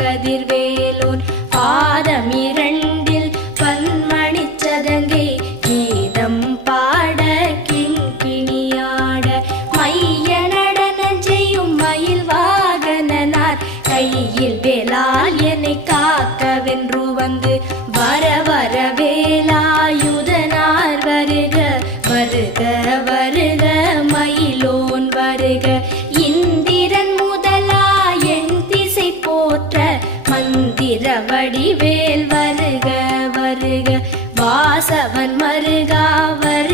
கதிர்வேலோன் பாதம் இரண்டில் பன்மணிச் சதங்கை கீதம் பாட கிண்கிணியாட மைய நடனம் செய்யும் மயில் வாகனனார் கையில் வேலால் என்னை காக்கவென்று வந்து வர வர வேலாயுதனார் வருக வருக வருக மயிலோன் வருக இந்திரன் முதலா என் திசை போற்ற மந்திர வடிவேல் வருக வருக வாசவன் மருகா வருக